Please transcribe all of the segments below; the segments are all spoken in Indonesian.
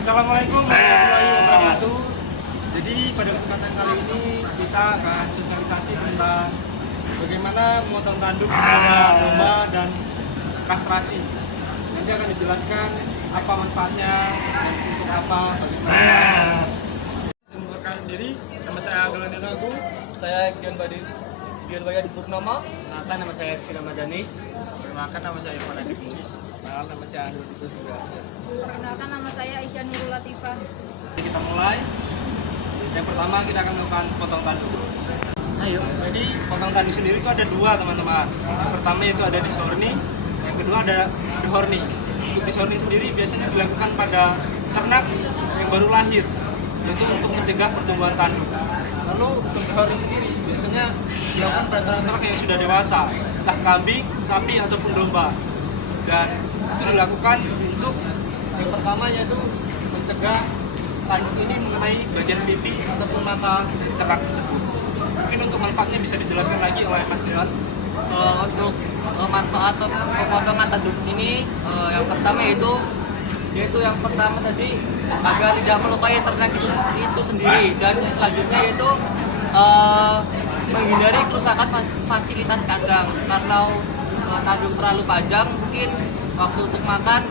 Assalamualaikum warahmatullahi wabarakatuh. Jadi pada kesempatan kali ini kita akan sosialisasi tentang bagaimana memotong tanduk pada domba dan kastrasi. Nanti akan dijelaskan apa manfaatnya dan untuk apa, bagaimana caranya. Memperkenalkan diri, nama saya Agil Agung. Saya Gian Bayadi Purnama. Perkenalkan nama saya Rizky Ramadhani. Perkenalkan nama saya Irfan Adi Bugis. Perkenalkan nama saya Andrew Tikus juga. Perkenalkan nama saya Aisyah Nurul Latifah. Jadi kita mulai. Yang pertama kita akan melakukan potong tanduk. Ayo. Jadi potong tanduk sendiri itu ada dua, teman-teman. Yang pertama itu ada dishorny, yang kedua ada dehorny. Untuk dishorny sendiri biasanya dilakukan pada ternak yang baru lahir, yaitu untuk mencegah pertumbuhan tanduk. Lalu untuk dehorny sendiri biasanya dilakukan pada ternak yang sudah dewasa, entah kambing, sapi ataupun domba. Dan itu dilakukan untuk yang pertama yaitu mencegah tanduk ini mengenai bagian pipi ataupun mata dari ternak tersebut. Mungkin untuk manfaatnya bisa dijelaskan lagi oleh Mas Dilan. Untuk manfaat pemotongan tanduk ini, yang pertama yaitu yang pertama tadi agar tidak melukai ternak itu sendiri, dan yang selanjutnya yaitu menghindari kerusakan fasilitas kandang. Karena tanduk terlalu panjang, mungkin waktu untuk makan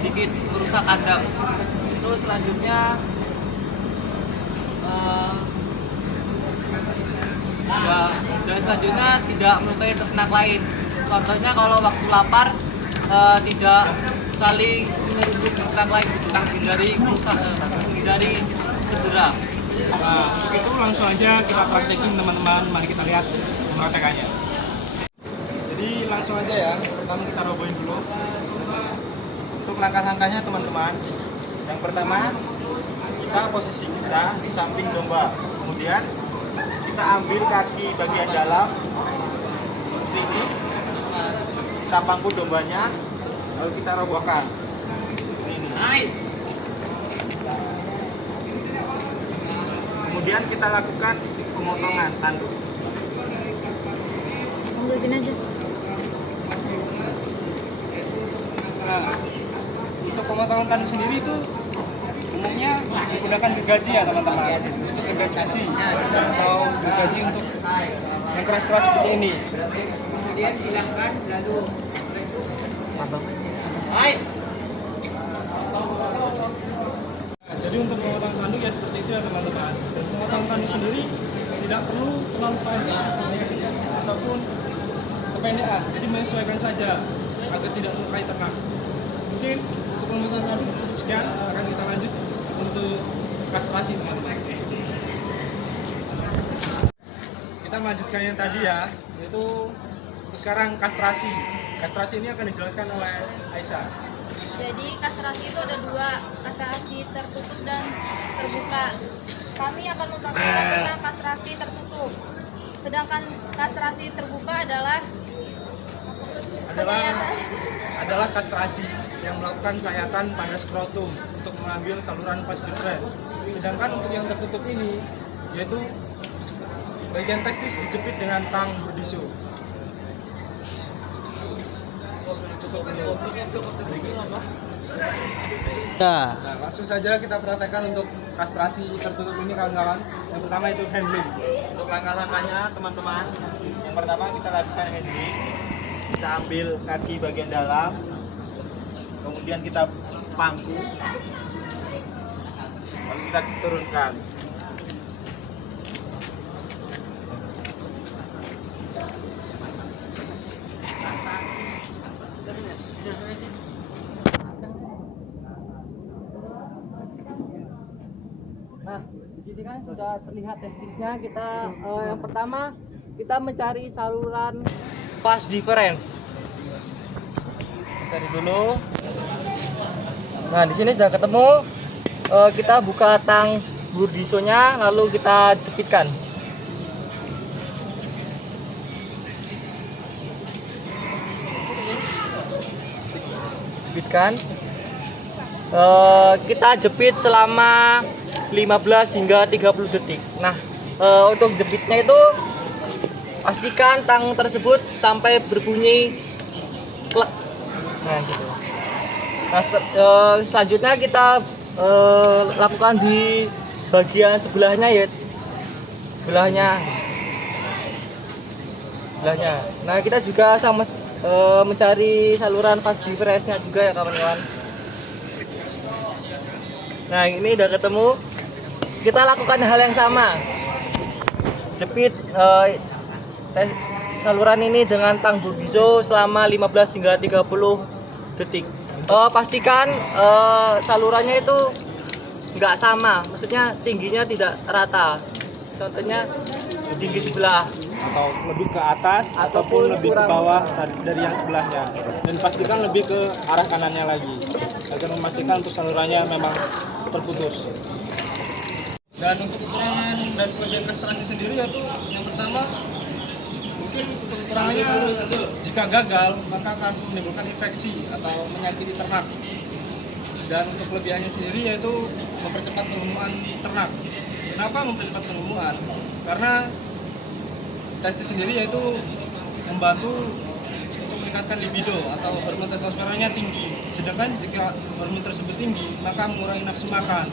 sedikit merusak kandang. Terus selanjutnya dan selanjutnya tidak melukai ternak lain. Contohnya kalau waktu lapar tidak saling menyeruduk ternak lain, menghindari cedera. Nah, untuk itu langsung aja kita praktekin, teman-teman. Mari kita lihat praktekannya. Jadi langsung aja ya. Pertama kita robohin dulu. Untuk langkah-langkahnya, teman-teman. Yang pertama, kita posisi kita di samping domba. Kemudian kita ambil kaki bagian dalam seperti ini. Kita pangku dombanya, lalu kita robohkan. Ini. Nice. Kemudian kita lakukan pemotongan tanduk. Ambil sini aja. Nah, untuk pemotongan tanduk sendiri itu umumnya menggunakan gergaji ya, teman-teman. Untuk gergaji besi atau gergaji untuk yang keras-keras seperti ini. Kemudian silahkan selalu Nice. Nah, jadi untuk pemotongan tanduk ya seperti itu ya, teman-teman. Dan pemotongan tanduk sendiri tidak perlu terlalu panjang ataupun kependekan. Jadi menyesuaikan saja agar tidak melukai ternak. Mungkin untuk pemotongan tanduk cukup sekian. Akan kita lanjut untuk kastrasi, teman-teman. Kita melanjutkan yang tadi ya, yaitu untuk sekarang kastrasi. Kastrasi ini akan dijelaskan oleh Aisyah. Jadi kastrasi itu ada dua, kastrasi tertutup dan terbuka. Kami akan mempraktikkan tentang kastrasi tertutup. Sedangkan kastrasi terbuka adalah adalah kastrasi yang melakukan sayatan pada skrotum untuk mengambil saluran vas deferens. Sedangkan untuk yang tertutup ini yaitu bagian testis dijepit dengan tang burdiso. Ya. Nah, langsung saja kita praktekkan untuk kastrasi tertutup ini, kawan-kawan. Yang pertama itu handling. Untuk langkah-langkahnya, teman-teman, yang pertama kita lakukan handling. Kita ambil kaki bagian dalam, kemudian kita pangku, lalu kita turunkan. Nah, di sini kan sudah terlihat testisnya. Kita yang pertama kita mencari saluran vas deferens. Cari dulu. Nah, di sini sudah ketemu. Kita buka tang burdisonya, lalu kita jepitkan. Jepitkan. Kita jepit selama 15 hingga 30 detik. Nah, untuk jepitnya itu pastikan tang tersebut sampai berbunyi klek. Nah, gitu. Nah, selanjutnya kita lakukan di bagian sebelahnya ya, sebelahnya. Nah kita juga sama mencari saluran fast difference-nya juga ya kawan-kawan. Nah ini udah ketemu, kita lakukan hal yang sama, jepit saluran ini dengan tang Burgizo selama 15 hingga 30 detik. Pastikan salurannya itu nggak sama, maksudnya tingginya tidak rata. Contohnya tinggi sebelah Atau lebih ke atas ataupun lebih ke bawah dari yang sebelahnya, dan pastikan lebih ke arah kanannya lagi agar memastikan untuk salurannya memang terputus. Dan untuk kekurangan dan kelebihan kastrasi sendiri yaitu yang pertama, mungkin untuk kekurangannya jika gagal maka akan menimbulkan infeksi atau menyakiti ternak. Dan untuk kelebihannya sendiri yaitu mempercepat penumbuhan ternak. Kenapa mempercepat penumbuhan? Karena testis sendiri yaitu membantu untuk meningkatkan libido atau hormon testosteronnya tinggi. Sedangkan jika hormon tersebut tinggi maka mengurangi nafsu makan.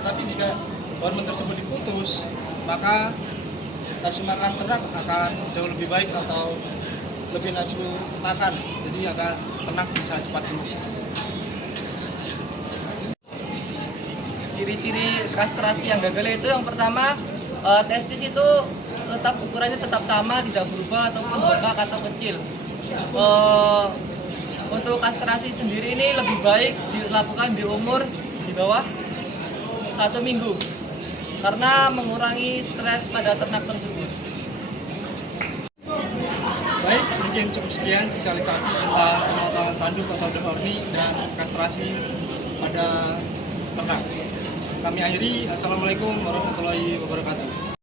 Tetapi jika hormon tersebut diputus maka nafsu makan ternak akan jauh lebih baik atau lebih nafsu makan. Jadi akan ternak bisa cepat tumbuh. Ciri-ciri kastrasi yang gagal itu yang pertama, testis itu tetap ukurannya tetap sama, tidak berubah ataupun bengkak atau kecil. Untuk kastrasi sendiri ini lebih baik dilakukan di umur di bawah 1 minggu karena mengurangi stres pada ternak tersebut. Baik, mungkin cukup sekian sosialisasi tentang pemotongan tanduk atau dehorni dan kastrasi pada ternak. Kami akhiri, Assalamualaikum warahmatullahi wabarakatuh.